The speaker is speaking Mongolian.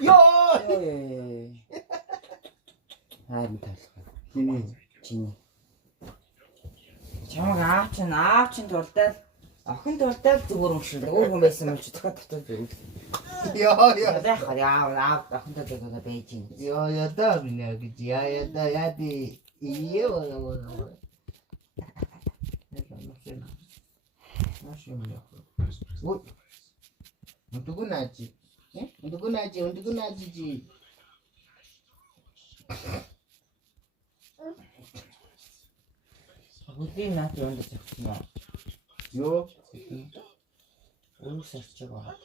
Ёо. Хайрын талах. Хиний. Чиний. Чамаг аав чин дурдаад охин дурдаад зүгээр өмшил. Өөр хүн байсан юм чи дахиад татаад өгөх. Ёо. Яах охинтой дурдаад байж юм. Ёо да минь гэж яади иева. Ой. Унтугунаачи. Унтугунаачи. Хөдөлгөөний наад юунд зогссон юм. Ёо. Өөрөөс арчиг байгаа.